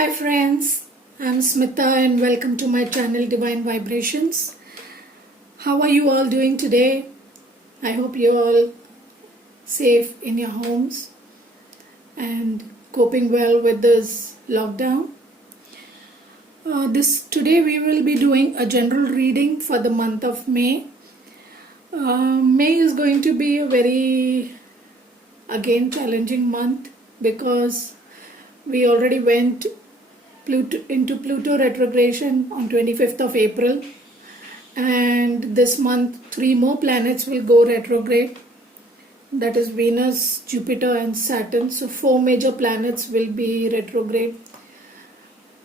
Hi friends, I'm Smita and welcome to my channel Divine Vibrations. How are you all doing today? I hope you're all safe in your homes and coping well with this lockdown. Today we will be doing a general reading for the month of May. May is going to be a very challenging month because we already went into Pluto retrogression on 25th of April, and this month 3 more planets will go retrograde, that is Venus, Jupiter and Saturn. So 4 major planets will be retrograde.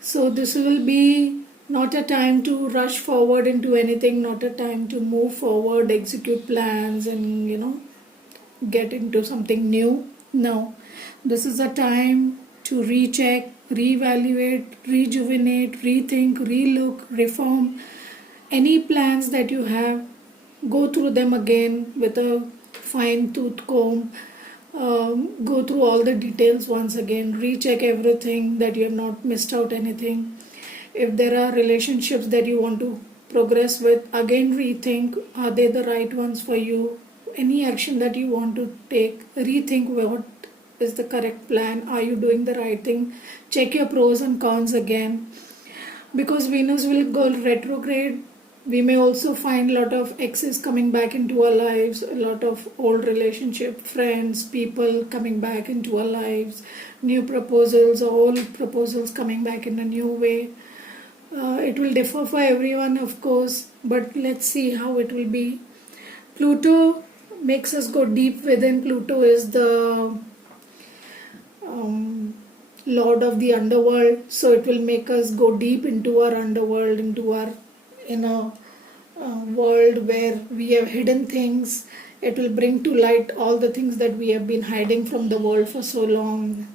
So this will be not a time to rush forward into anything, not a time to move forward, execute plans and get into something new. No, this is a time to recheck, reevaluate, rejuvenate, rethink, relook, reform. Any plans that you have, go through them again with a fine-tooth comb. Go through all the details once again, recheck everything that you have not missed out anything. If there are relationships that you want to progress with, again rethink, are they the right ones for you? Any action that you want to take, rethink what is the correct plan. Are you doing the right thing? Check your pros and cons again. Because Venus will go retrograde, we may also find a lot of exes coming back into our lives, a lot of old relationship, friends, people coming back into our lives, new proposals, old proposals coming back in a new way. It will differ for everyone, of course, but let's see how it will be. Pluto makes us go deep within. Pluto is the lord of the underworld, so it will make us go deep into our underworld, into our inner world where we have hidden things. It will bring to light all the things that we have been hiding from the world for so long,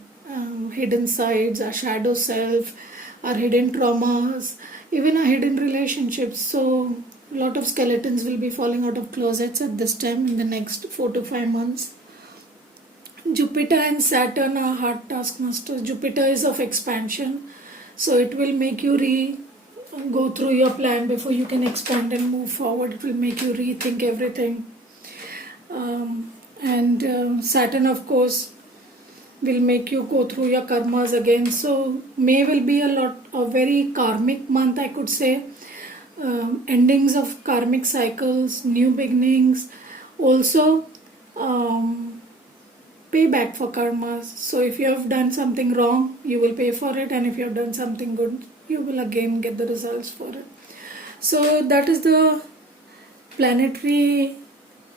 hidden sides, our shadow self, our hidden traumas, even our hidden relationships. So a lot of skeletons will be falling out of closets at this time in the next 4 to 5 months. Jupiter and Saturn are hard taskmasters. Jupiter is of expansion, so it will make you go through your plan before you can expand and move forward. It will make you rethink everything. And Saturn, of course, will make you go through your karmas again. So May will be a very karmic month, I could say. Endings of karmic cycles, new beginnings. Also, payback for karmas. So if you have done something wrong, you will pay for it, and if you have done something good, you will again get the results for it. So that is the planetary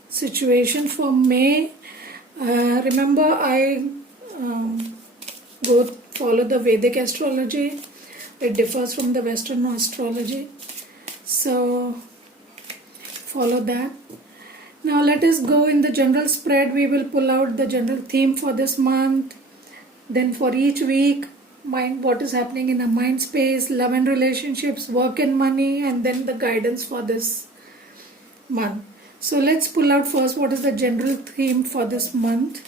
situation for May. Remember, I follow the Vedic astrology. It differs from the Western astrology, so follow that. Now let us go in the general spread. We will pull out the general theme for this month. Then for each week, what is happening in the mind space, love and relationships, work and money, and then the guidance for this month. So let's pull out first what is the general theme for this month.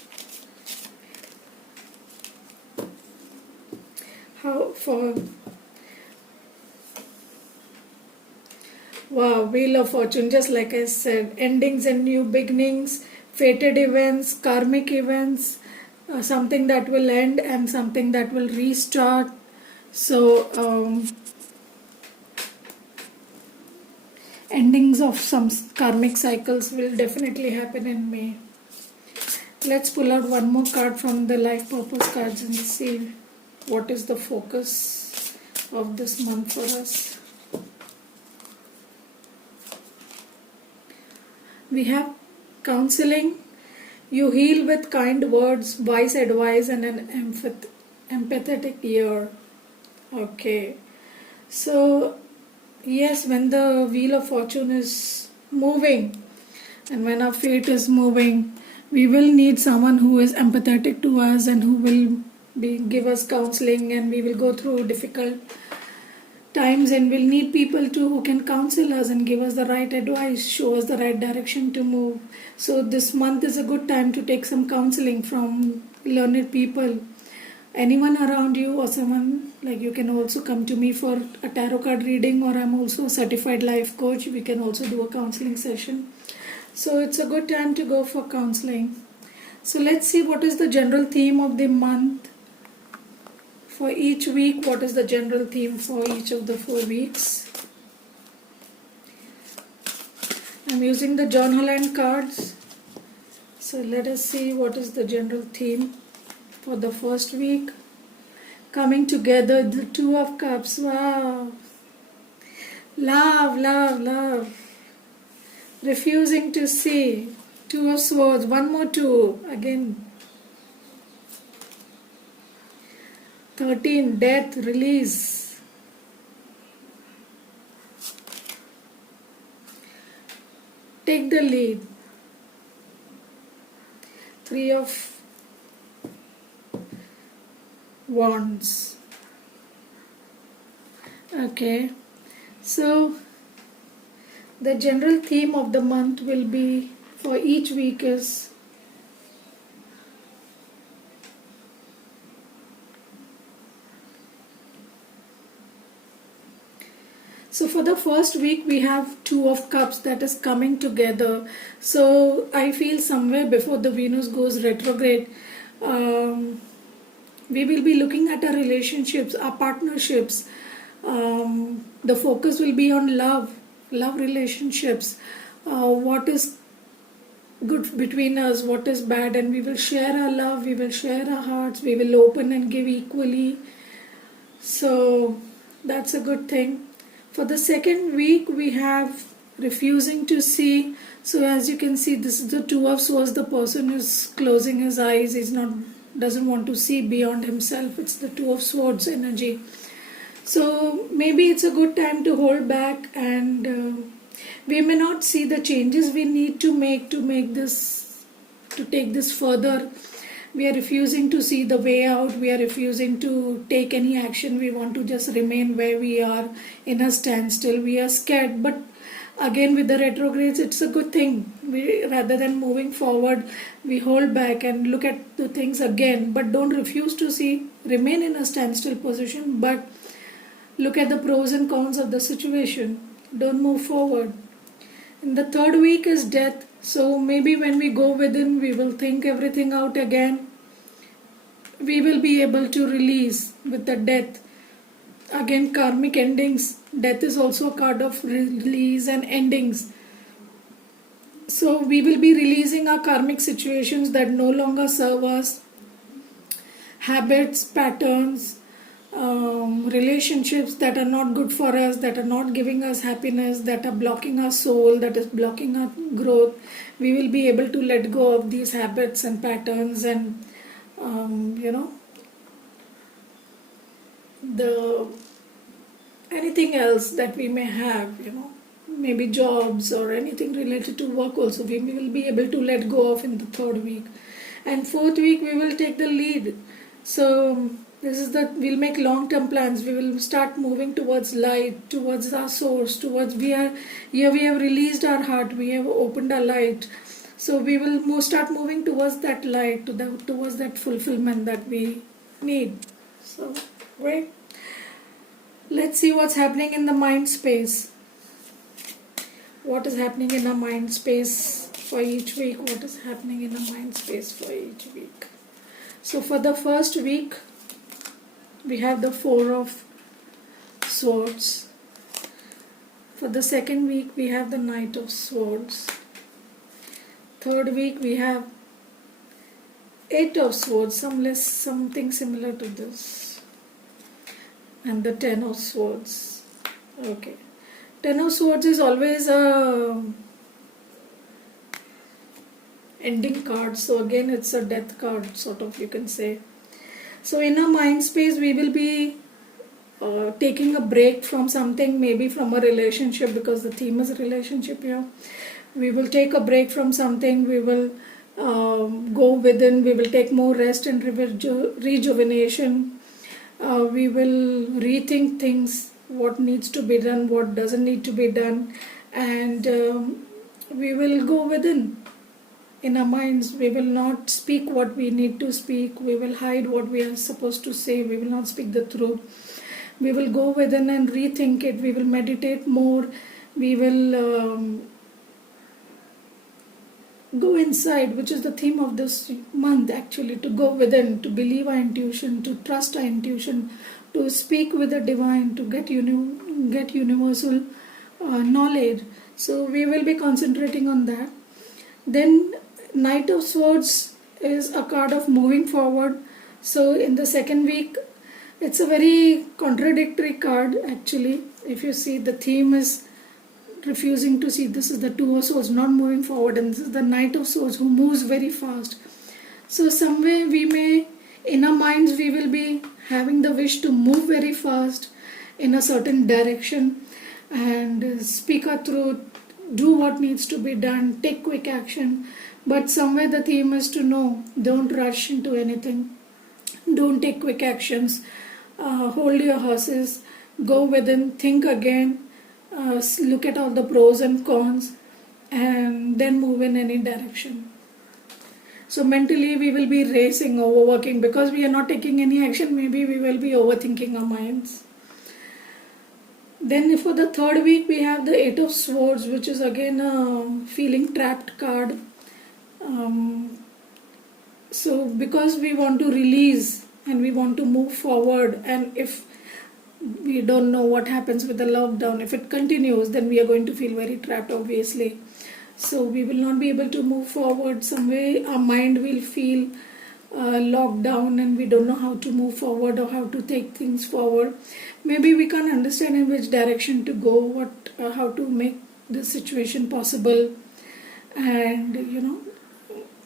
Wow, Wheel of Fortune, just like I said, endings and new beginnings, fated events, karmic events, something that will end and something that will restart. So, endings of some karmic cycles will definitely happen in May. Let's pull out one more card from the life purpose cards and see what is the focus of this month for us. We have counseling. You heal with kind words, wise advice, and an empathetic ear. Okay. So, yes, when the Wheel of Fortune is moving and when our fate is moving, we will need someone who is empathetic to us and who will give us counseling, and we will go through difficult times and we'll need people who can counsel us and give us the right advice, show us the right direction to move. So this month is a good time to take some counseling from learned people. anyone around you or someone, like you can also come to me for a tarot card reading, or I'm also a certified life coach. We can also do a counseling session. So it's a good time to go for counseling. So let's see what is the general theme of the month for each week. What is the general theme for each of the 4 weeks? I'm using the John Holland cards. So let us see what is the general theme for the first week. Coming together, the Two of Cups. Wow. Love, love, love. Refusing to see. Two of Swords. One more two. Again. 13. Death, release. Take the lead. 3 of Wands. Okay, so the general theme of the month will be for each week is so for the first week we have Two of Cups, that is coming together. So I feel somewhere before the Venus goes retrograde, we will be looking at our relationships, our partnerships. The focus will be on love relationships. What is good between us, what is bad, and we will share our love, we will share our hearts, we will open and give equally. So that's a good thing. For the second week we have refusing to see. So as you can see, this is the Two of Swords. The person is closing his eyes, doesn't want to see beyond himself. It's the Two of Swords energy. So maybe it's a good time to hold back, and we may not see the changes we need to make this, to take this further. We are refusing to see the way out. We are refusing to take any action. We want to just remain where we are in a standstill. We are scared, but again with the retrogrades, it's a good thing. Rather than moving forward, we hold back and look at the things again, but don't refuse to see. Remain in a standstill position, but look at the pros and cons of the situation. Don't move forward. And the third week is Death. So maybe when we go within, we will think everything out again. We will be able to release with the Death. Again, karmic endings. Death is also a card of release and endings. So we will be releasing our karmic situations that no longer serve us. Habits, patterns, relationships that are not good for us, that are not giving us happiness, that are blocking our soul, that is blocking our growth. We will be able to let go of these habits and patterns, and the anything else that we may have, maybe jobs or anything related to work also, we will be able to let go of in the third week. And fourth week we will take the lead. So we'll make long-term plans. We will start moving towards light, towards our source, we have released our heart, we have opened our light. So we will start moving towards that light, towards that fulfillment that we need. So great. Let's see what's happening in the mind space. What is happening in the mind space for each week? What is happening in the mind space for each week? So for the first week, we have the Four of Swords. For the second week, we have the Knight of Swords. Third week, we have Eight of Swords, something similar to this. And the Ten of Swords. Okay. Ten of Swords is always a ending card. So again, it's a death card, sort of, you can say. So in our mind space, we will be taking a break from something, maybe from a relationship, because the theme is a relationship here. We will take a break from something. We will go within. We will take more rest and rejuvenation. We will rethink things, what needs to be done, what doesn't need to be done, and we will go within in our minds. We will not speak what we need to speak. We will hide what we are supposed to say. We will not speak the truth. We will go within and rethink it. We will meditate more. We will go inside, which is the theme of this month actually, to go within, to believe our intuition, to trust our intuition, to speak with the divine, to get universal knowledge. So we will be concentrating on that. Then Knight of Swords is a card of moving forward. So in the second week, it's a very contradictory card actually. If you see, the theme is refusing to see. This is the Two of Swords, not moving forward, and this is the Knight of Swords who moves very fast. So some way we may, in our minds, we will be having the wish to move very fast in a certain direction and speak our truth, do what needs to be done, take quick action. But somewhere the theme is to know, don't rush into anything, don't take quick actions, hold your horses, go within, think again, look at all the pros and cons, and then move in any direction. So mentally we will be racing, overworking, because we are not taking any action. Maybe we will be overthinking our minds. Then for the third week we have the Eight of Swords, which is again a feeling trapped card. So because we want to release and we want to move forward, and if we don't know what happens with the lockdown, if it continues, then we are going to feel very trapped, obviously. So we will not be able to move forward. Some way our mind will feel locked down and we don't know how to move forward or how to take things forward. Maybe we can't understand in which direction to go, how to make this situation possible, and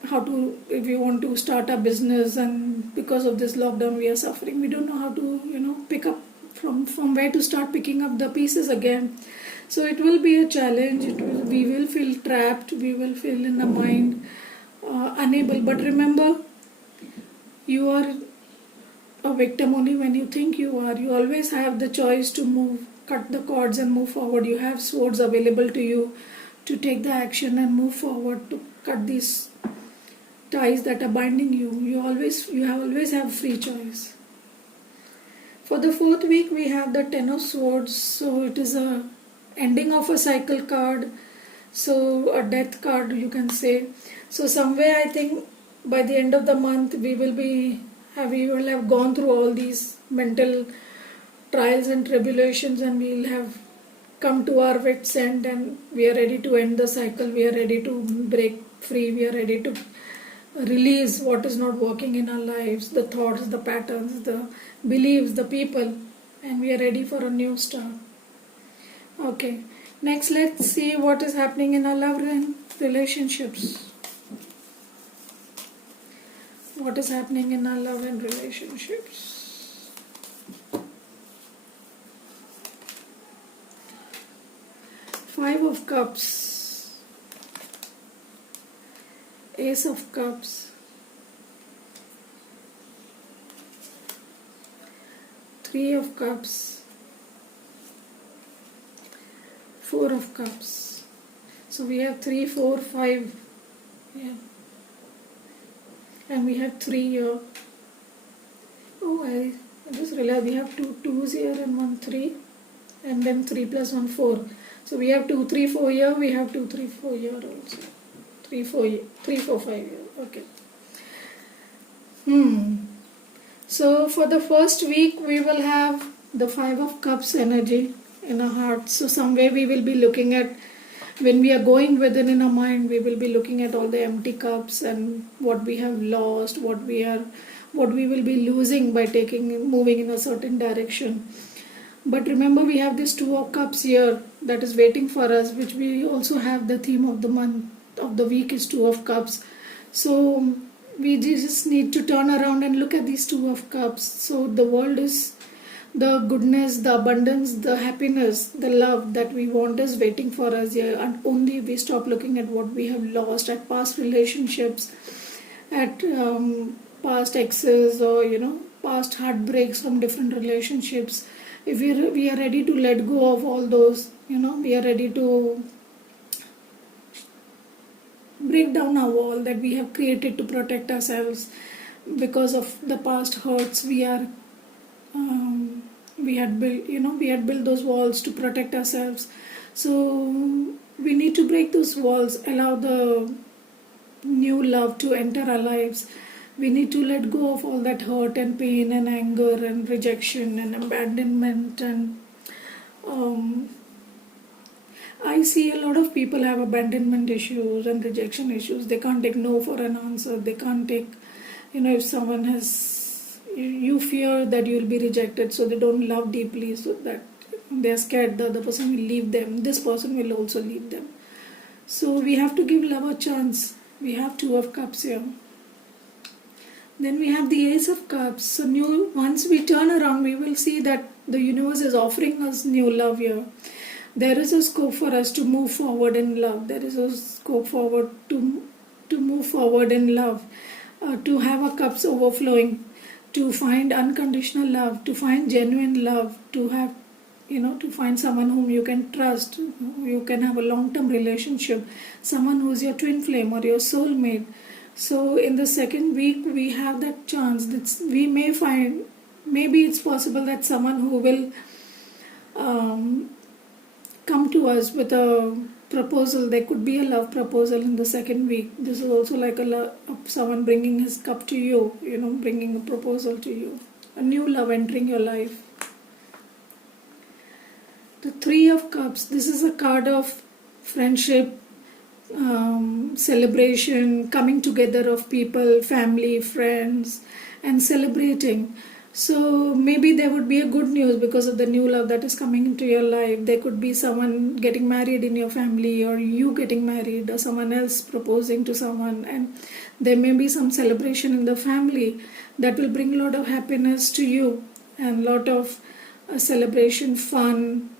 how to, if we want to start a business and because of this lockdown we are suffering, we don't know how to pick up from where to start picking up the pieces again. So it will be a challenge. We will feel trapped. We will feel in the mind unable. But remember, you are a victim only when you think you are. You always have the choice to move, cut the cords and move forward. You have swords available to you to take the action and move forward, to cut these ties that are binding you. You always have free choice. For the fourth week we have the Ten of Swords. So it is a ending of a cycle card. So a death card, you can say. So somewhere I think by the end of the month we will have gone through all these mental trials and tribulations, and we will have come to our wits' end, and we are ready to end the cycle. We are ready to break free. We are ready to release what is not working in our lives, the thoughts, the patterns, the beliefs, the people, and we are ready for a new start. Okay, next let's see what is happening in our love and relationships. What is happening in our love and relationships? Five of Cups, Ace of Cups, Three of Cups, Four of Cups. So we have 3, 4, 5. Yeah. And we have 3 here. Oh, I just realized we have 2 2s here and 1 3. And then 3 plus 1 4. So we have 2 3 4 here. We have 2 3 4 here also. 3 4 5 here. Okay. So for the first week we will have the 5 of Cups energy in our hearts. So somewhere we will be looking at, when we are going within in our mind, we will be looking at all the empty cups and what we have lost, what we will be losing by moving in a certain direction. But remember, we have this 2 of Cups here that is waiting for us, which we also have the theme of the month, of the week is 2 of Cups. So we just need to turn around and look at these 2 of Cups. So the world is, the goodness, the abundance, the happiness, the love that we want is waiting for us here. And only if we stop looking at what we have lost, at past relationships, at past exes, or past heartbreaks from different relationships. If we are ready to let go of all those, we are ready to break down our wall that we have created to protect ourselves because of the past hurts. We had built those walls to protect ourselves. So we need to break those walls, allow the new love to enter our lives. We need to let go of all that hurt and pain and anger and rejection and abandonment. And I see a lot of people have abandonment issues and rejection issues. They can't take no for an answer. They can't take, if someone you fear that you'll be rejected, so they don't love deeply, so that they're scared the other person will leave them. This person will also leave them. So we have to give love a chance. We have Two of Cups here. Then we have the Ace of Cups. So once we turn around, we will see that the universe is offering us new love here. There is a scope for us to move forward in love. There is a scope forward to move forward in love, to have our cups overflowing, to find unconditional love, to find genuine love, to have, to find someone whom you can trust, you can have a long-term relationship, someone who's your twin flame or your soulmate. So in the second week, we have that chance that we may find, maybe it's possible that someone who will come to us with a proposal. There could be a love proposal in the second week. This is also like someone bringing his cup to you, bringing a proposal to you. A new love entering your life. The Three of Cups. This is a card of friendship, celebration, coming together of people, family, friends, and celebrating. So maybe there would be a good news because of the new love that is coming into your life. There could be someone getting married in your family, or you getting married, or someone else proposing to someone, and there may be some celebration in the family that will bring a lot of happiness to you and a lot of celebration, fun.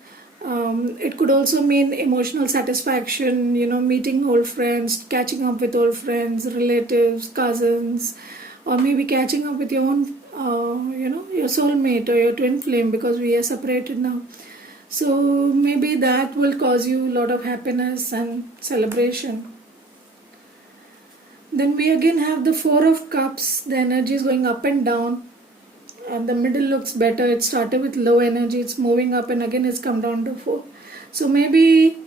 It could also mean emotional satisfaction, meeting old friends, catching up with old friends, relatives, cousins, or maybe catching up with your own your soulmate or your twin flame, because we are separated now. So maybe that will cause you a lot of happiness and celebration. Then we again have the Four of Cups. The energy is going up and down, and the middle looks better. It started with low energy, it's moving up, and again it's come down to 4. So maybe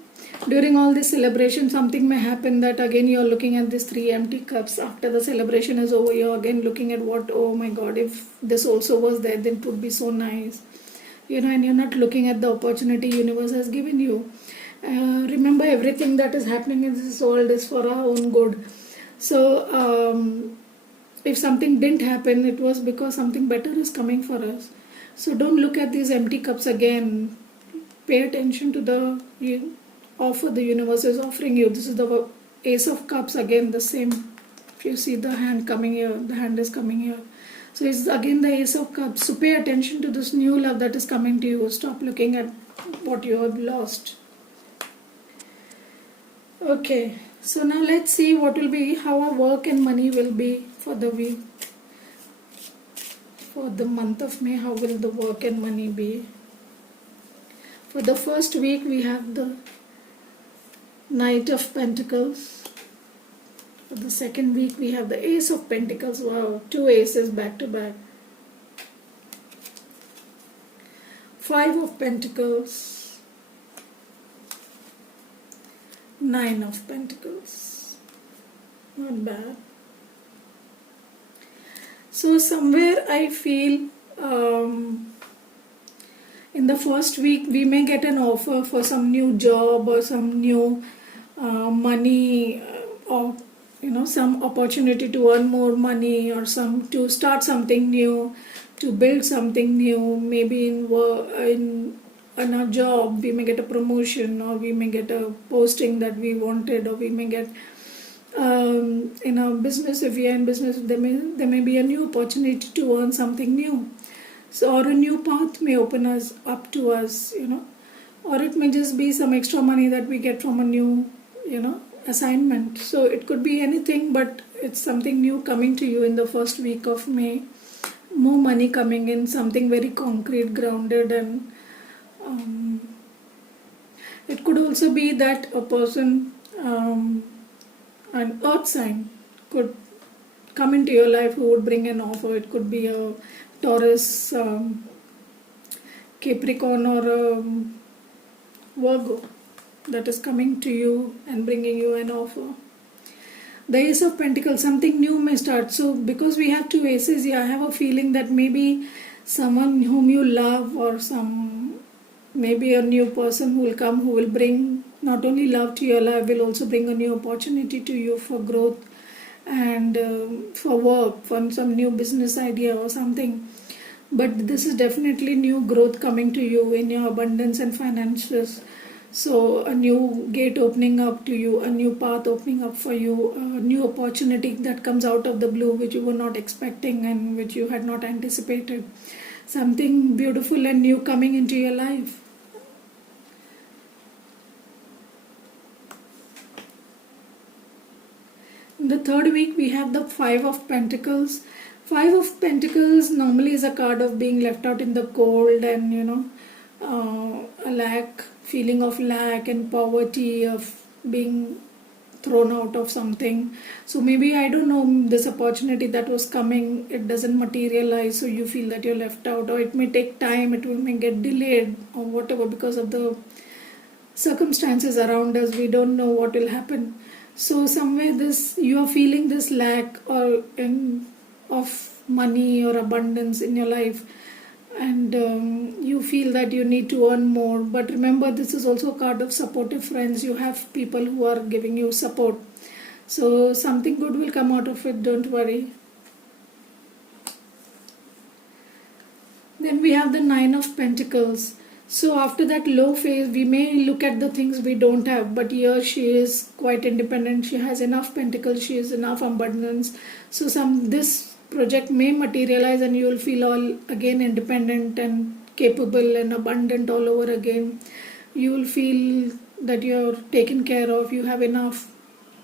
during all this celebration, something may happen that again you're looking at these 3 empty cups. After the celebration is over, you're again looking at oh my God, if this also was there, then it would be so nice. And you're not looking at the opportunity universe has given you. Remember, everything that is happening in this world is for our own good. So if something didn't happen, it was because something better is coming for us. So don't look at these empty cups again. Pay attention to the offer the universe is offering you. This is the Ace of Cups, again the same. If you see the hand coming here, the hand is coming here. So it's again the Ace of Cups. So pay attention to this new love that is coming to you. Stop looking at what you have lost. Okay, so now let's see how our work and money will be for the week. For the month of May, how will the work and money be? For the first week, we have the Knight of Pentacles. For the second week, we have the Ace of Pentacles. Wow, 2 aces back to back. 5 of Pentacles. 9 of Pentacles. Not bad. So somewhere I feel in the first week we may get an offer for some new job or some new money, or some opportunity to earn more money, or to start something new, to build something new. Maybe in our job we may get a promotion, or we may get a posting that we wanted, or we may get in our business, if we are in business, there may be a new opportunity to earn something new. So, or a new path may open up to us, or it may just be some extra money that we get from a new, assignment. So it could be anything, but it's something new coming to you in the first week of May. More money coming in, something very concrete, grounded, and it could also be that a person an earth sign could come into your life who would bring an offer. It could be a Taurus, Capricorn, or Virgo that is coming to you and bringing you an offer. The Ace of Pentacles, something new may start. So because we have two aces here, I have a feeling that maybe someone whom you love, or maybe a new person who will come, who will bring not only love to your life, will also bring a new opportunity to you for growth and for work, for some new business idea or something. But this is definitely new growth coming to you in your abundance and finances. So a new gate opening up to you, a new path opening up for you, a new opportunity that comes out of the blue which you were not expecting and which you had not anticipated. Something beautiful and new coming into your life. In the third week, we have the Five of Pentacles. Five of Pentacles normally is a card of being left out in the cold and, a lack, feeling of lack and poverty, of being thrown out of something. So maybe, I don't know, this opportunity that was coming, it doesn't materialize, so you feel that you're left out, or it may take time, may get delayed or whatever because of the circumstances around us. We don't know what will happen. So somewhere you are feeling this lack of money or abundance in your life, and you feel that you need to earn more. But remember, this is also a card of supportive friends. You have people who are giving you support. So something good will come out of it, don't worry. Then we have the Nine of Pentacles. So after that low phase, we may look at the things we don't have, but here she is quite independent. She has enough pentacles, she has enough abundance. So this project may materialize and you will feel all again independent and capable and abundant all over again. You will feel that you're taken care of, you have enough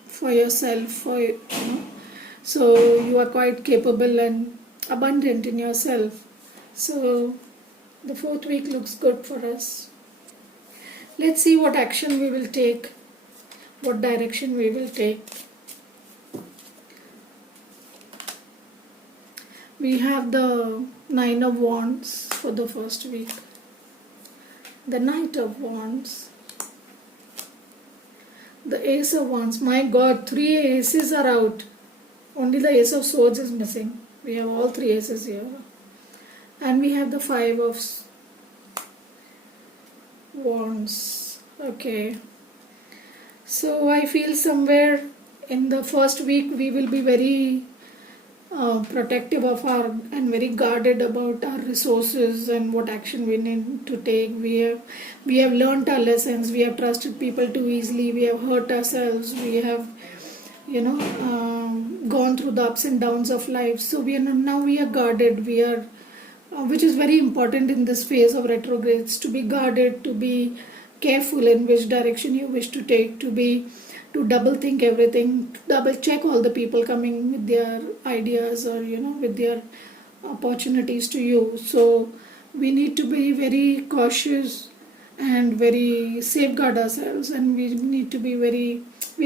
for yourself, so you are quite capable and abundant in yourself. So the fourth week looks good for us. Let's see what action we will take, what direction we will take. We have the Nine of Wands for the first week, the Knight of Wands, the Ace of Wands. My God, 3 aces are out. Only the Ace of Swords is missing. We have all 3 aces here. And we have the Five of Wands. Okay. So I feel somewhere in the first week we will be very protective of and very guarded about our resources and what action we need to take. We have learnt our lessons. We have trusted people too easily. We have hurt ourselves. We have gone through the ups and downs of life. So now we are guarded. We are which is very important in this phase of retrogrades, to be guarded, to be careful in which direction you wish to take, to double think everything, to double check all the people coming with their ideas or with their opportunities to you. So we need to be very cautious and very safeguard ourselves, and we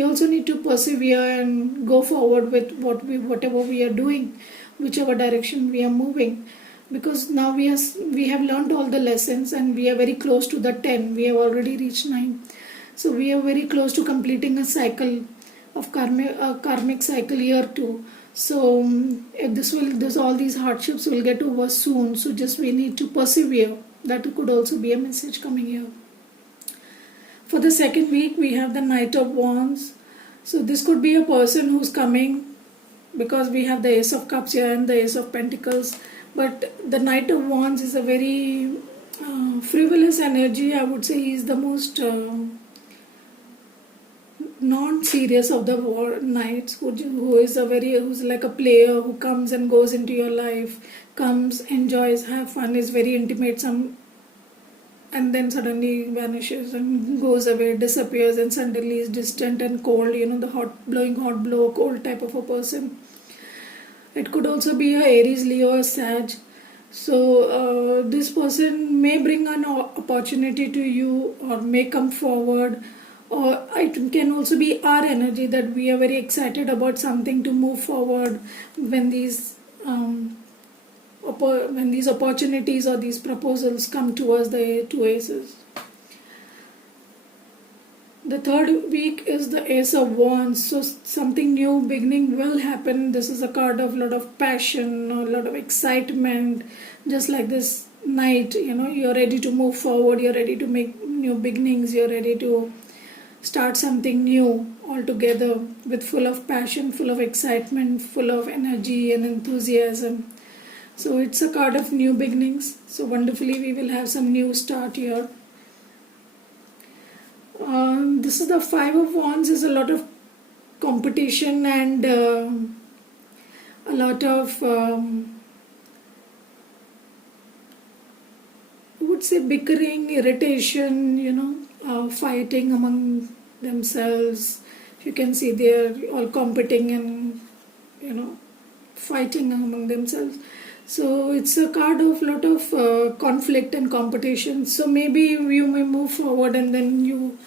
also need to persevere and go forward with whatever we are doing, whichever direction we are moving. Because now we have learned all the lessons and we are very close to the 10. We have already reached 9. So we are very close to completing a cycle of karmic cycle year 2. So all these hardships will get over soon. So just we need to persevere. That could also be a message coming here. For the second week, we have the Knight of Wands. So this could be a person who's coming, because we have the Ace of Cups here and the Ace of Pentacles. But the Knight of Wands is a very frivolous energy. I would say he is the most non-serious of the knights, who's like a player who comes and goes into your life, comes, enjoys, have fun, is very intimate, and then suddenly vanishes and goes away, disappears, and suddenly is distant and cold. The blowing hot blow, cold type of a person. It could also be a Aries, Leo, or Sag. So this person may bring an opportunity to you, or may come forward, or it can also be our energy that we are very excited about something to move forward when these when these opportunities or these proposals come to us, the two aces. The third week is the Ace of Wands, so something new beginning will happen. This is a card of a lot of passion, a lot of excitement, just like this night, you're ready to move forward, you're ready to make new beginnings, you're ready to start something new altogether with full of passion, full of excitement, full of energy and enthusiasm. So it's a card of new beginnings. So wonderfully we will have some new start here. This is the Five of Wands, is a lot of competition and a lot of I would say bickering, irritation, fighting among themselves. You can see they're all competing and fighting among themselves. So it's a card of lot of conflict and competition. So maybe you may move forward and then you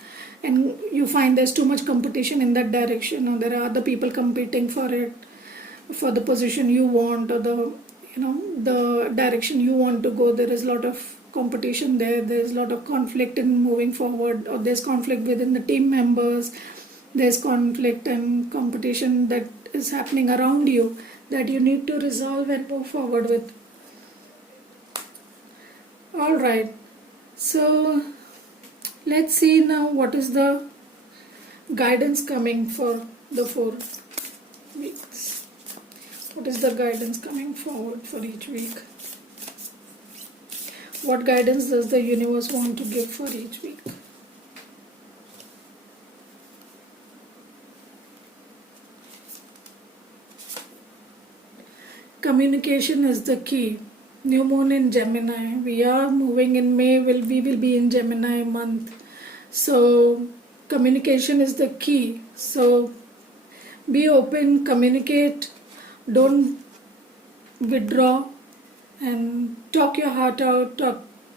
find there's too much competition in that direction, or there are other people competing for it, for the position you want, or the direction you want to go. There is a lot of competition there. There's a lot of conflict in moving forward, or there's conflict within the team members. There's conflict and competition that is happening around you that you need to resolve and move forward with. All right, so let's see now what is the guidance coming for the 4 weeks. What is the guidance coming forward for each week? What guidance does the universe want to give for each week? Communication is the key. New moon in Gemini. We are moving in May. We will be in Gemini month. So communication is the key. So be open, communicate, don't withdraw, and talk your heart out,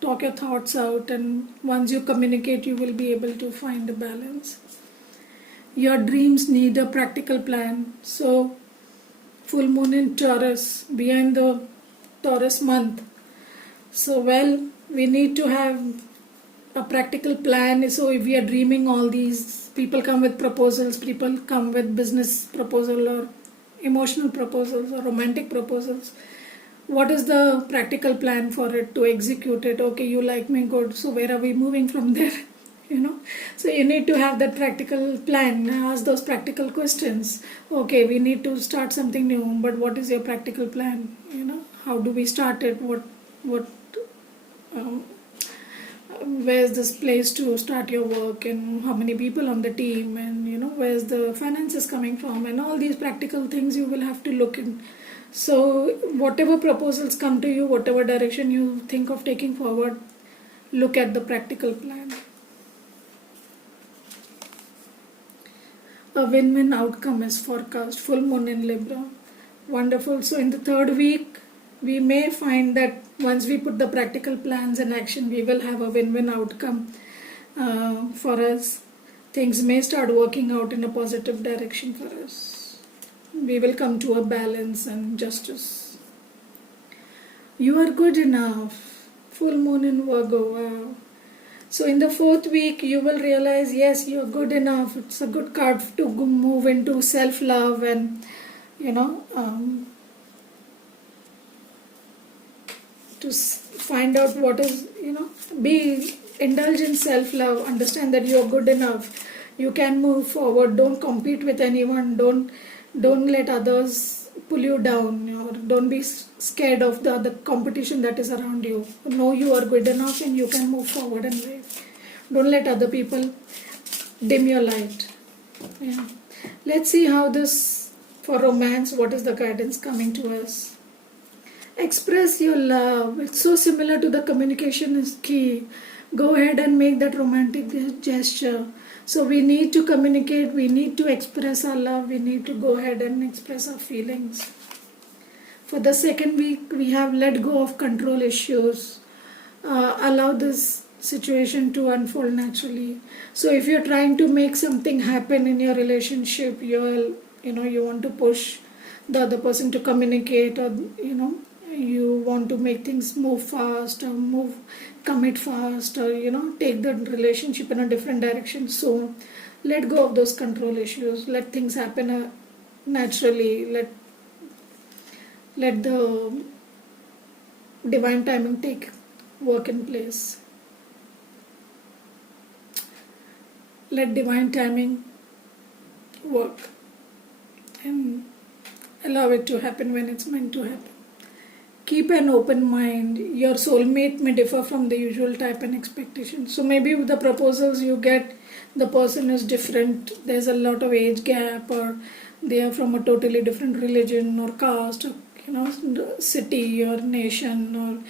talk your thoughts out, and once you communicate, you will be able to find a balance. Your dreams need a practical plan. So full moon in Taurus, behind the Taurus month. So we need to have a practical plan. So if we are dreaming all these, people come with proposals, people come with business proposal or emotional proposals or romantic proposals. What is the practical plan for it to execute it? Okay, you like me, good. So where are we moving from there? So you need to have that practical plan. Ask those practical questions. Okay, we need to start something new, but what is your practical plan? How do we start it? Where's this place to start your work, and how many people on the team, and where's the finances coming from, and all these practical things you will have to look in. So whatever proposals come to you, whatever direction you think of taking forward, look at the practical plan. A win-win outcome is forecast. Full moon in Libra. Wonderful. So in the 3rd week, we may find that once we put the practical plans in action, we will have a win-win outcome for us. Things may start working out in a positive direction for us. We will come to a balance and justice. You are good enough. Full moon in Virgo. Wow. So in the 4th week, you will realize, yes, you're good enough. It's a good card to move into self-love and, to find out what is, indulge in self-love, understand that you're good enough. You can move forward. Don't compete with anyone. Don't let others pull you down, or don't be scared of the other competition that is around you. Know you are good enough and you can move forward in life. Don't let other people dim your light. Yeah. Let's see how this, for romance, what is the guidance coming to us. Express your love. It's so similar to the communication is key. Go ahead and make that romantic gesture. So we need to communicate, we need to express our love, we need to go ahead and express our feelings. For the 2nd week, we have let go of control issues. Allow this situation to unfold naturally. So if you're trying to make something happen in your relationship, you want to push the other person to communicate, or you want to make things move fast, or commit fast, or take the relationship in a different direction. So let go of those control issues. Let things happen naturally. Let the divine timing take work in place. Let divine timing work and allow it to happen when it's meant to happen. Keep an open mind. Your soulmate may differ from the usual type and expectation. So maybe with the proposals you get, the person is different. There's a lot of age gap, or they are from a totally different religion or caste, or city or nation, or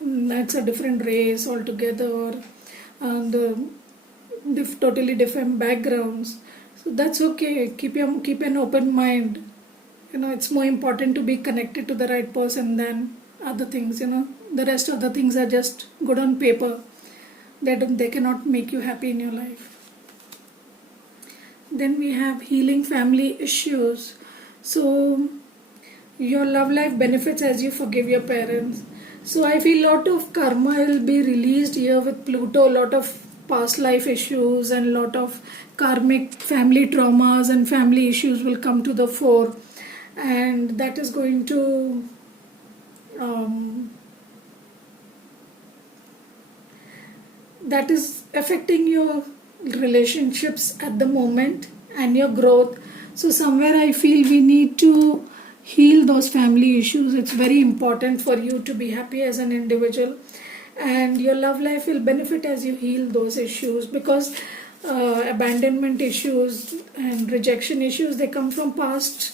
that's a different race altogether, or totally different backgrounds. So that's okay. Keep an open mind. It's more important to be connected to the right person than other things. The rest of the things are just good on paper. They cannot make you happy in your life. Then we have healing family issues. So your love life benefits as you forgive your parents. So I feel a lot of karma will be released here with Pluto. A lot of past life issues and a lot of karmic family traumas and family issues will come to the fore, and that is going to that is affecting your relationships at the moment and your growth. So somewhere I feel we need to heal those family issues. It's very important for you to be happy as an individual, and your love life will benefit as you heal those issues, because abandonment issues and rejection issues, they come from past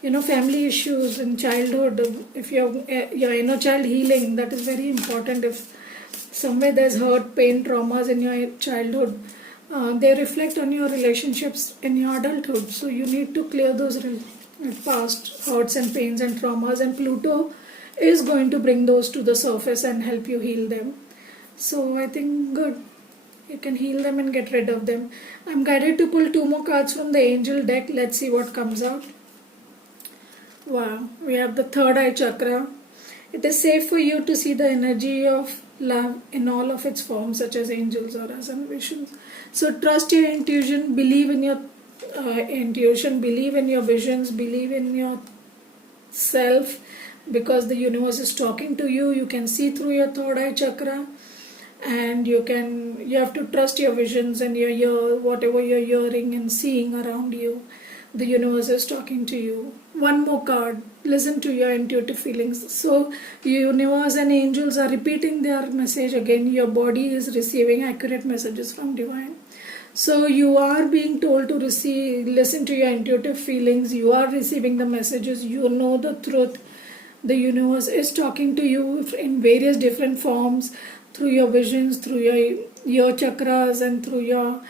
family issues in childhood. If your inner child healing, that is very important. If somewhere there's hurt, pain, traumas in your childhood, they reflect on your relationships in your adulthood. So you need to clear those past hurts and pains and traumas, and Pluto is going to bring those to the surface and help you heal them. So I think good. You can heal them and get rid of them. I'm guided to pull 2 more cards from the angel deck. Let's see what comes out. Wow, we have the third eye chakra. It is safe for you to see the energy of love in all of its forms, such as angels or as visions. So trust your intuition, believe in your intuition, believe in your visions, believe in your self, because the universe is talking to you. You can see through your third eye chakra, and you have to trust your visions and whatever you're hearing and seeing around you. The universe is talking to you. One more card. Listen to your intuitive feelings. So universe and angels are repeating their message again. Your body is receiving accurate messages from divine. So you are being told to listen to your intuitive feelings. You are receiving the messages. You know the truth. The universe is talking to you in various different forms, through your visions, through your chakras, and through your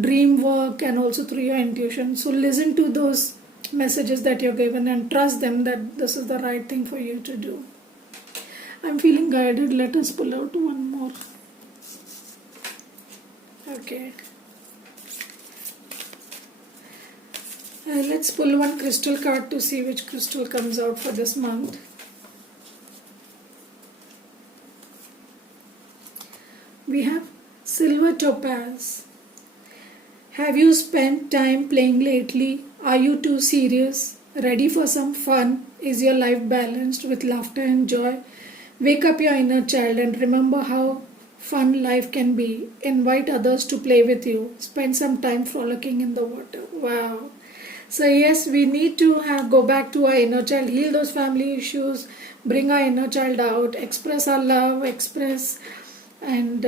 dream work, and also through your intuition. So listen to those messages that you're given and trust them that this is the right thing for you to do. I'm feeling guided. Let us pull out one more. Okay. Let's pull one crystal card to see which crystal comes out for this month. We have silver topaz. Have you spent time playing lately? Are you too serious? Ready for some fun? Is your life balanced with laughter and joy? Wake up your inner child and remember how fun life can be. Invite others to play with you. Spend some time frolicking in the water. Wow. So yes, we need to go back to our inner child, heal those family issues, bring our inner child out, express our love, and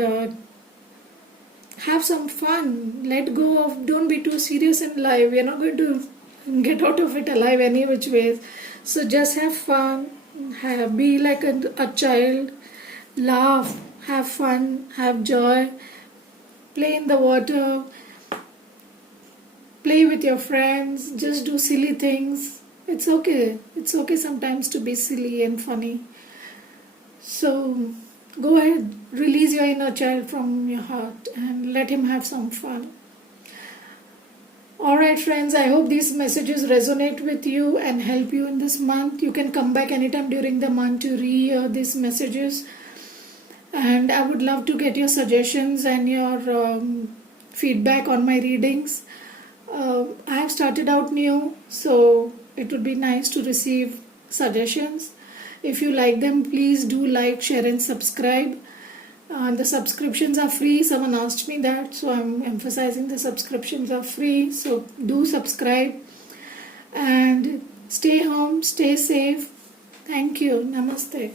have some fun. Let go of, don't be too serious in life. We're not going to get out of it alive any which ways. So just have fun, be like a child, laugh, have fun, have joy, play in the water, play with your friends, just do silly things. It's okay. It's okay sometimes to be silly and funny. So go ahead, release your inner child from your heart and let him have some fun. Alright friends, I hope these messages resonate with you and help you in this month. You can come back anytime during the month to re-hear these messages. And I would love to get your suggestions and your feedback on my readings. I have started out new, so it would be nice to receive suggestions. If you like them, please do like, share and subscribe. The subscriptions are free. Someone asked me that, so I'm emphasizing the subscriptions are free. So do subscribe and stay home, stay safe. Thank you. Namaste.